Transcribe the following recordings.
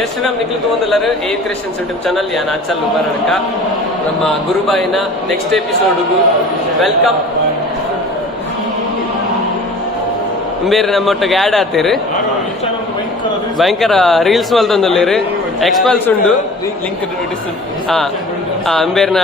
ಜೈ ಶ್ರೀರಾಮ್ ನಿಖಿಲ್ ತಗೊಂಡಿಲ್ಲಾರು A creations YouTube channel ಯಾನ್ ಅಚ್ಚಲ್ ಉಬಾರಡ್ಕ ನಮ್ಮ ಗುರುಬಾಯಿನ ನೆಕ್ಸ್ಟ್ ಎಪಿಸೋಡ್ಗೂ ವೆಲ್ಕಮ್. ಬೇರೆ ನಮ್ಮೊಟ್ಟಿಗೆ ಆ್ಯಡ್ ಆಗ್ತೀರಿ, ಭಯಂಕರ ರೀಲ್ಸ್ ಮಲ್ತೊಂದುಲ್ಲೇರಿ, ಎಕ್ಸ್ಪಲ್ಸ್ ಉಂಡು ಲಿಂಕ್. ಹಾಂ ಅಂಬೇರ್ನ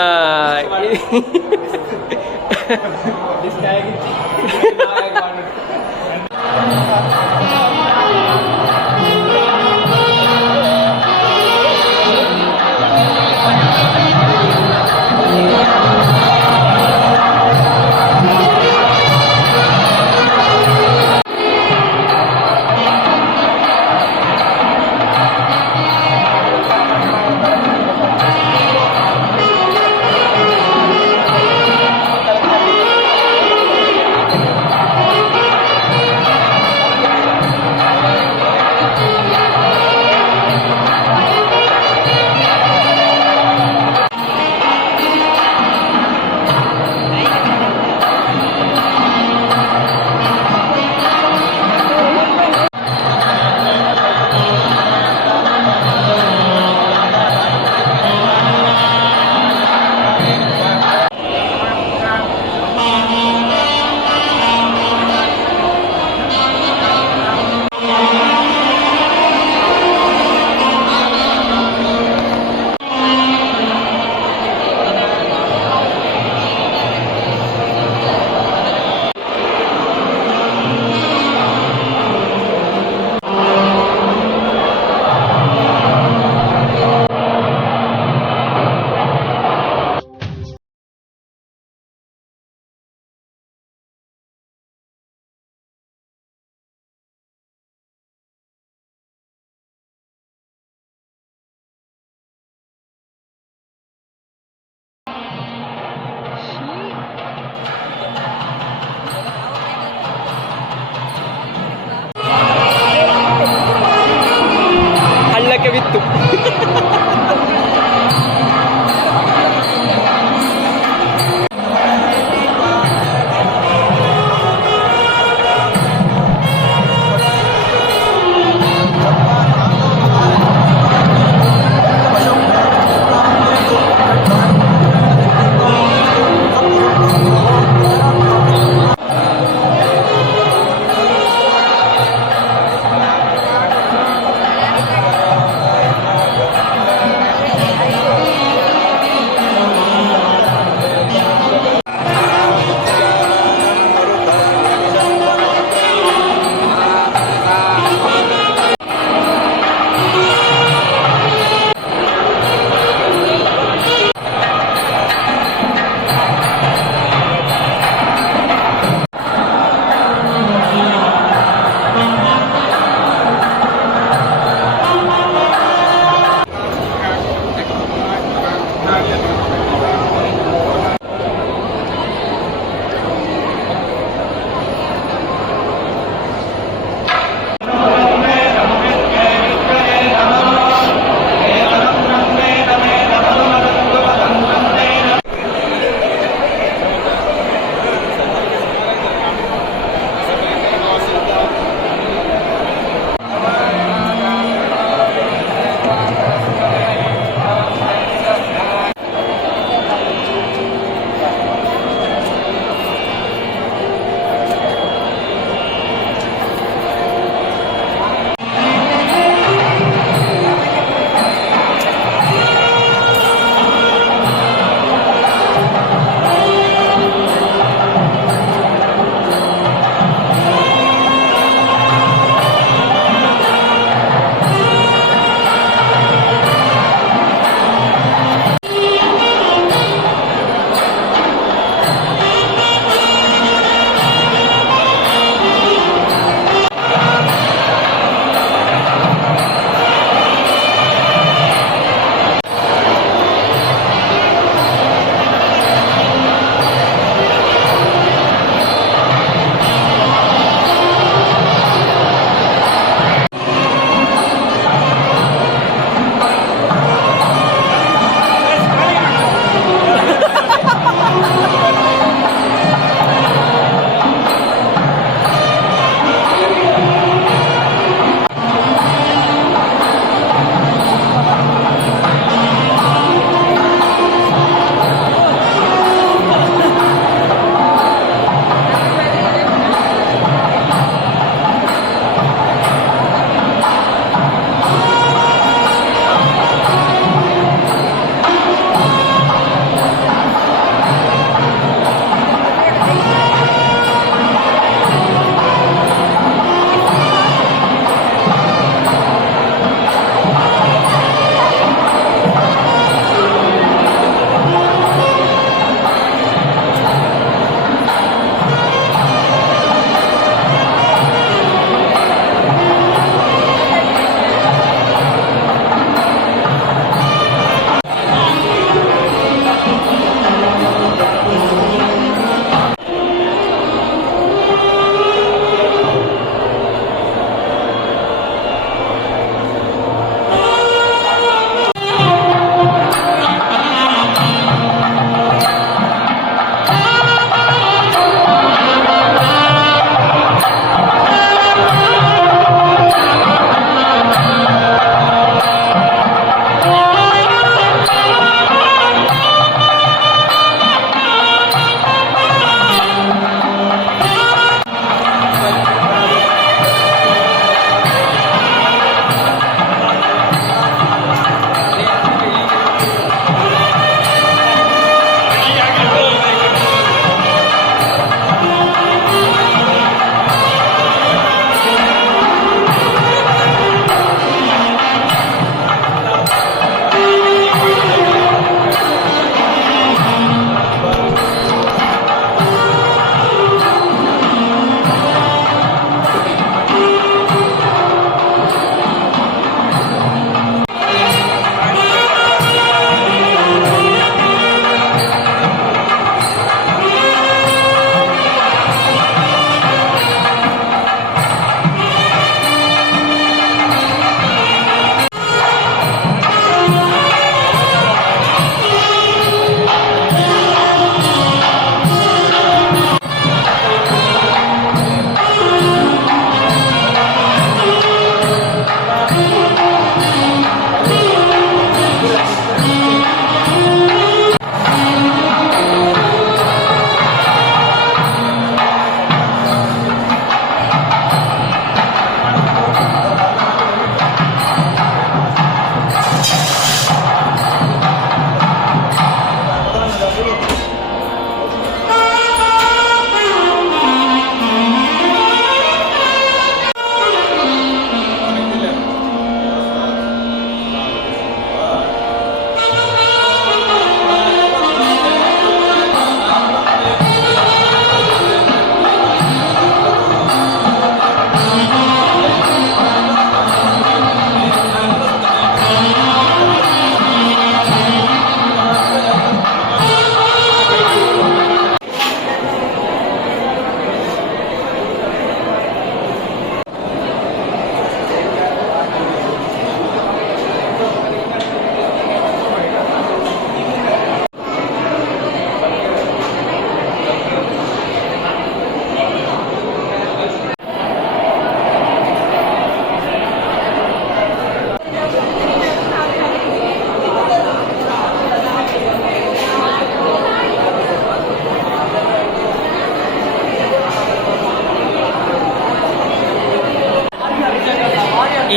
ಹಳ್ಳಕ್ಕೆ ಬಿತ್ತು.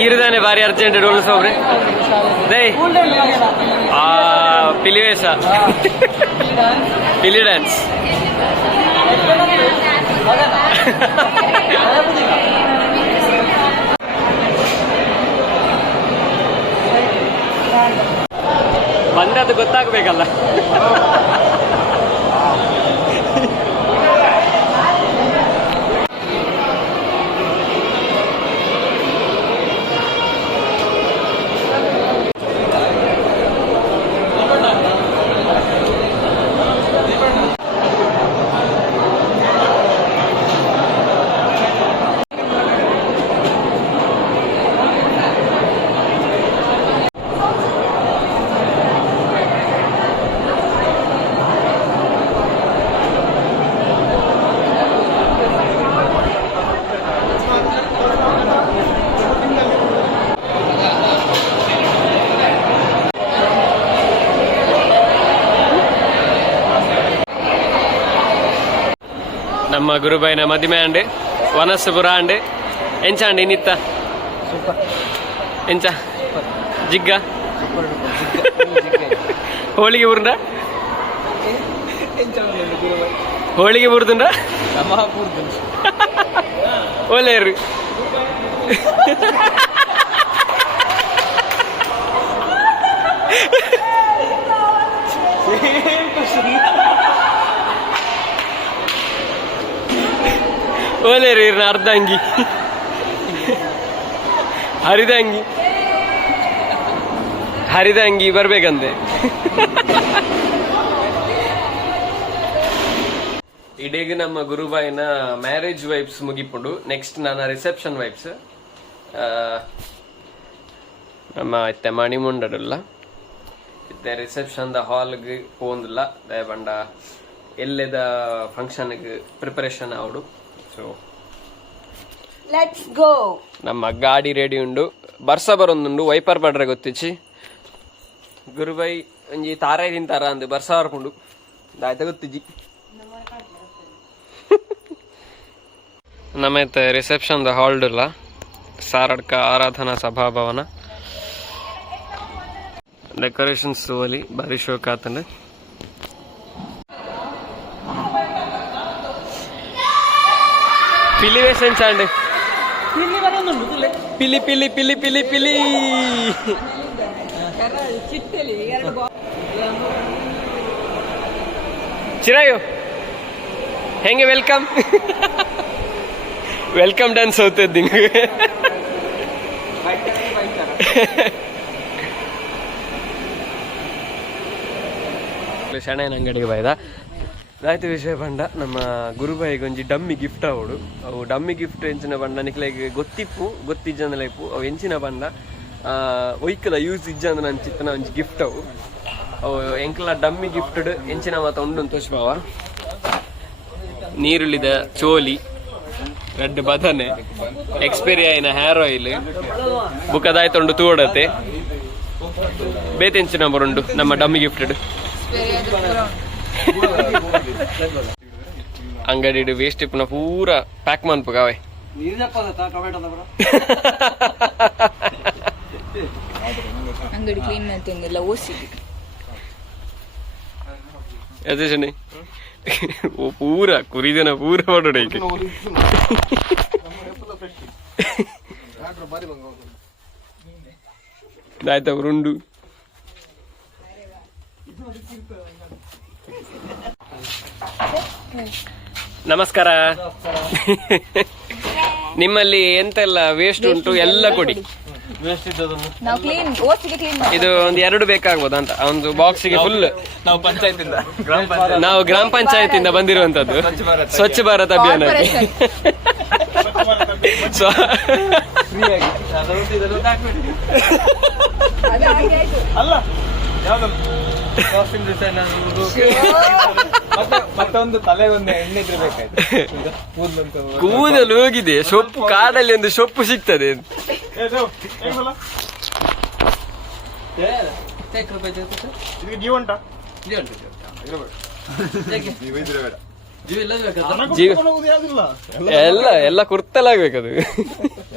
ಈರ್ದಾನೆ ಬಾರಿ ಅರ್ಜೆಂಟ್ ರೋಲ್ ಸೋಬ್ರೆ ದೇ ಪಿಲಿವೇಶ ಪಿಲಿ ಡ್ಯಾನ್ಸ್ ಬಂದೆ ಅದು ಗೊತ್ತಾಗ್ಬೇಕಲ್ಲ. ನಮ್ಮ ಗುರುಬೈನ ಮದಿಮೆ ಅಂಡೆ ವನಸ್ಪುರ ಅಂಡೆ ಎಂಚ ಅಂಡೆ ನಿತ್ತ ಎಂಚ ಜಿಗ್ಗ ಹೋಳಿಗೆ ಊರ್ಂಡ ಹೋಳಿಗೆ ಬುರ್ದುಂಡ ಒಳ್ಳೆಯರು ಒಳ್ಳೆಯರು ಇರ್ನ ಅರ್ಧ ಅಂಗಿ ಹರಿದ ಅಂಗಿ ಬರ್ಬೇಕಂತೆ. ಇಡೀಗ ನಮ್ಮ ಗುರುಬಾಯಿನ ಮ್ಯಾರೇಜ್ ವೈಬ್ಸ್ ಮುಗಿಪುಂಡು. ನೆಕ್ಸ್ಟ್ ನನ್ನ ರಿಸೆಪ್ಷನ್ ವೈಬ್ಸ್ ನಮ್ಮ ಇತ್ತೆ ಮಣಿಮುಂಡಲ್ಲ ಇತ್ತೆ ರಿಸೆಪ್ಷನ್ ದ ಹಾಲ್ಗೆ ಪೋಂದಿಲ್ಲ ದಯಬಂಡ ಎಲ್ಲೆದ ಫಂಕ್ಷನ್ಗೆ ಪ್ರಿಪರೇಷನ್ ಆವಡು. So let's go. ನಮ್ಮ ಗಾಡಿ ರೆಡಿ ಉಂಡು. ಬರ್ಸ ಬರೊಂದುಂಡು ವೈಪರ್ ಪಡ್ರೆ ಗೊತ್ತಿಚ್ಚಿ ಗುರುಬೈ ಒಂಜಿ ತಾರಾಯಿ ತಿಂತಾರ ಅಂದು ಬರ್ಸ ಬರ್ಪುಂಡು ದಾಯ್ತ ಗೊತ್ತಿಜ್ಜಿ. ನಮ್ಮ ರಿಸೆಪ್ಷನ್ ದ ಹಾಲ್ಡ್ ಇಲ್ಲ ಸಾರಡ್ಕ ಆರಾಧನಾ ಸಭಾಭವನ ಡೆಕೋರೇಷನ್ಸ್ ಓಲಿ ಬಾರಿ ಶೋಕ್ ಆತಂಡೆ. ಪಿಲಿ ವೇಷನ್ ಚಾಂಡೆ ಪಿಲಿ ಪಿಲಿ ಪಿಲಿ ಪಿಲಿ ಪಿಲಿ ಚಿರಾಯು ಹೆಂಗೆ ವೆಲ್ಕಮ್ ವೆಲ್ಕಮ್ ಡ್ಯಾನ್ಸ್ ಹೋಗ್ತದ್ದು ನಿಂಗೆ. ಶಣೈನ ಅಂಗಡಿಗೆ ಬಾಯ್ದ ದಾಯ್ತು ವಿಷಯ ಬಂಡ ನಮ್ಮ ಗುರುಬಾಯಿಗೆ ಒಂಜಿ ಡಮ್ಮಿ ಗಿಫ್ಟ್ ಅವಡು. ಅವು ಡಮ್ಮಿ ಗಿಫ್ಟ್ ಎಂಚಿನ ಬಂಡ ನಿಕ್ಲೆಗೆ ಗೊತ್ತಿಪ್ಪು ಗೊತ್ತಿಜ್ಜಂದಲ ಇಪ್ಪು ಅವು ಎಂಚಿನ ಬಂಡ ಒಯ್ಕದ ಯೂಸ್ ಇಜ್ಜಂದ ನನ್ನ ಚಿತ್ತನ ಒಂಜಿ ಗಿಫ್ಟ್ ಅವು ಎಂಕ್ಲ ಡಮ್ಮಿ ಗಿಫ್ಟಡ್ ಎಂಚಿನ ಮಾತ ಉಂಡು ತೋಚ್ಬಾವ. ನೀರುಳ್ಳಿದ ಚೋಲಿ, ರೆಡ್ ಬದನೆ, ಎಕ್ಸ್ಪೈರಿ ಆಯ್ನ ಹೇರ್ ಆಯಿಲ್ ಬುಕ್ಕದಾಯ್ತೊಂಡು ತೂಡತೆ ಬೇತೆಂಚಿನ ಬರುಂಡು ನಮ್ಮ ಡಮ್ಮಿ ಗಿಫ್ಟಡ್ ಅಂಗಡಿ ವೇಸ್ಟ್ ಇಪ್ಪನ ಪೂರ ಪ್ಯಾಕ್ ಮನ್ಪಗಾವೆ. ಅಂಗಡಿ ಕ್ಲೀನ್ ಮಾಡ್ತಿಲ್ಲ ಓಸಿಗೆ ಅದೇ ಶನಿ ಪೂರ ಕುರಿದನ ಪೂರ ಹೊರಡೈಕೆ ಆಯ್ತಾ ಉರುಂಡು. ನಮಸ್ಕಾರ. ನಿಮ್ಮಲ್ಲಿ ಎಂತೆಲ್ಲ ವೇಸ್ಟ್ ಉಂಟು ಎಲ್ಲ ಕೊಡಿ. ಇದು ಒಂದು 2 ಬೇಕಾಗ್ಬೋದು ಅಂತ ಒಂದು ಬಾಕ್ಸಿಗೆ ಫುಲ್. ನಾವು ಗ್ರಾಮ ಪಂಚಾಯತಿಂದ ಬಂದಿರುವಂತದ್ದು ಸ್ವಚ್ಛ ಭಾರತ್ ಅಭಿಯಾನ. ಮತ್ತೊಂದು ತಲೆ ಒಂದು ಎಣ್ಣೆ ಕೂದಲು ಹೋಗಿದೆ. ಸೊಪ್ಪು ಕಾಡಲ್ಲಿ ಒಂದು ಸೊಪ್ಪು ಸಿಗ್ತದೆ. ಎಲ್ಲ ಕುರ್ತಲಾಗ್ಬೇಕದು.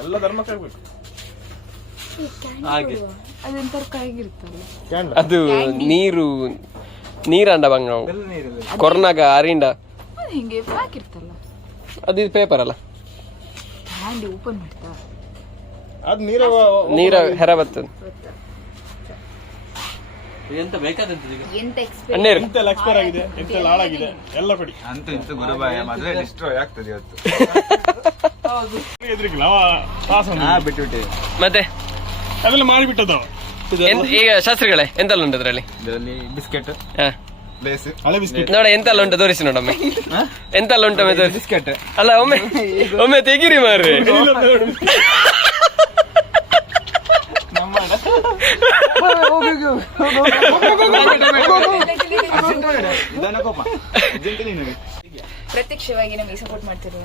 ಎಲ್ಲ ಧರ್ಮಕ್ಕೆ ಆಗ್ಬೇಕು. ಹಾಗೆ ಅದೆಂತ ಕೈಗಿರ್ತಲ್ಲ. ಅದು ನೀರಂಡ ಬಂಗ ಕೊರ್ನಾಗ ಅರಿಂಡ ಅದು ಹಿಂಗೆ ಹಾಕಿರ್ತಲ್ಲ. ಅದು ಇದು ಪೇಪರ್ ಅಲ್ಲ, ಹ್ಯಾಂಡಿ ಓಪನ್ ಮಾಡ್ತಾ ಅದು ನೀರ ಹೆರ ಬರ್ತದೆ. ಎಂತ ಎಂತ ಅಣ್ಣೇರು ಎಂತೆಲ್ಲ ಎಕ್ಸ್ಪೈರ್ ಆಗಿದೆ, ಎಂತೆಲ್ಲ ಹಾಳಾಗಿದೆ ಎಲ್ಲ ಕೊಡಿ ಅಂತ ಇಂತ ಗುರುಬಾಯ ಮದುವೆ ಡಿಸ್ಟ್ರಾಯ್ ಆಗ್ತದೆ ಇವತ್ತು. ಎದ್ರಿಗಿಲ್ಲ ಅವ ಪಾಸ್ ಬಿಟ್ಬಿಟ್ಟೆ ಮತ್ತೆ ಅದೆಲ್ಲ ಮಾಡಿಬಿಟ್ಟದ. ಈಗ ಶಾಸ್ತ್ರಿಗಳೇ ಎಂತೆಲ್ಲ ಉಂಟು ಅದ್ರಲ್ಲಿ? ಇದರಲ್ಲಿ ಬಿಸ್ಕೆಟ್, ಹಾ ಲೇಸ್, ಹಳೆ ಬಿಸ್ಕೆಟ್ ನೋಡ ಎಂತೆಲ್ಲ ಉಂಟು ತೋರಿಸಿ ನೋಡೊಮ್ಮೆ. ಎಂತೆಲ್ಲ ಉಂಟೊಮ್ಮೆ ತೋರಿಸಿ. ಬಿಸ್ಕೆಟ್ ಅಲ್ಲ ಒಮ್ಮೆ ತೆಗಿರಿ ಮಾರ್ರಿ. ಪ್ರತ್ಯಕ್ಷವಾಗಿ ನಮಗೆ ಸಪೋರ್ಟ್ ಮಾಡ್ತಿರುವ,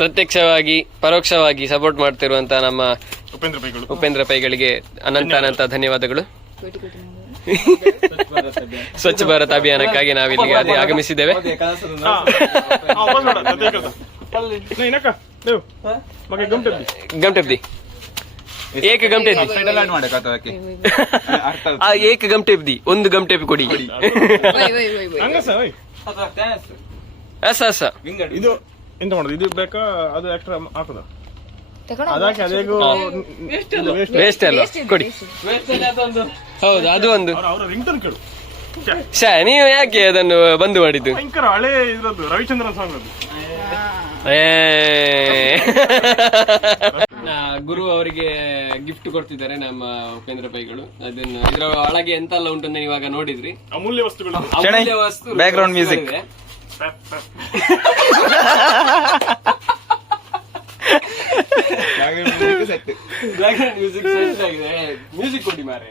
ಪ್ರತ್ಯಕ್ಷವಾಗಿ ಪರೋಕ್ಷವಾಗಿ ಸಪೋರ್ಟ್ ಮಾಡ್ತಿರುವಂತ ನಮ್ಮ ಉಪೇಂದ್ರ ಪೈಗಳಿಗೆ ಅನಂತ ಧನ್ಯವಾದಗಳು. ಕೋಟಿ ಕೋಟಿ ಸ್ವಚ್ಛ ಭಾರತ್ ಅಭಿಯಾನಕ್ಕಾಗಿ ನಾವಿಲ್ಲಿಗೆ ಆಗಮಿಸಿದ್ದೇವೆ. ಗಮ್ಟೆಬ್ದಿ ಏಕ ಗಮ್ಟೆಬ್ದಿ ಆ ಏಕ ಗಮ್ಟೆಬ್ದಿ ಒಂದು ಗಮ್ಟೆಬ್ ಕೊಡಿ. ಅಸ ಇದು ಎಂತ ಮಾಡುದು? ಇದು ಬೇಕಾ? ಅದು ಎಕ್ಸ್ಟ್ರಾ ಹಾಕುದ? ತಗೊಂಡು ಅದಕ್ಕೆ ಅದೇಗೋ ವೇಸ್ಟ್ ಅಲ್ವಾ? ಕೊಡಿ. ಹೌದು, ಅದು ಒಂದು. ಅವರ ರಿಂಗ್ ಟನ್ ಕೇಳು. ನೀವು ಯಾಕೆ ಅದನ್ನು ಬಂದ್ ಮಾಡಿದ್ದು? ಭಯಂಕರ ಹಳೆ ಇದ್ರದ್ದು ರವಿಚಂದ್ರನ್ ಸಾಂಗ್ ಅದು. ಗುರು ಅವರಿಗೆ ಗಿಫ್ಟ್ ಕೊಡ್ತಿದ್ದಾರೆ ನಮ್ಮ ಉಪೇಂದ್ರ ಪೈಗಳು. ಅದನ್ನ ಇದರ ಒಳಗೆ ಎಂತೆಲ್ಲ ಉಂಟು ಇವಾಗ ನೋಡಿದ್ರಿ. ಅಮೂಲ್ಯ ವಸ್ತುಗಳು. ಅಮೂಲ್ಯ ವಸ್ತು, ಬ್ಯಾಕ್ಗ್ರೌಂಡ್ ಮ್ಯೂಸಿಕ್. ಮ್ಯೂಸಿಕ್ ಕೊಡಿ ಮಾರೆ.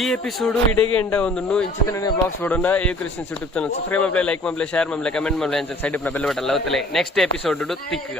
ಈ ಎಪಿಸೋಡ್ ಇಡೆಗೆ ಎಂಡ ಒಂದು ಇಂಚಿತನೇ ಬ್ಲಾಗ್ಸ್ ನೋಡೋಣ. A Christians YouTube channel subscribe ಮಾಡ್ಲಿ, ಲೈಕ್ ಮಾಡ್ಲಿ, ಶೇರ್ ಮಾಡ್ಲಿ, ಕಮೆಂಟ್ ಮಾಡ್ಲಿ ಅಂತ side bell button next episode ತಿಕ್ಕ.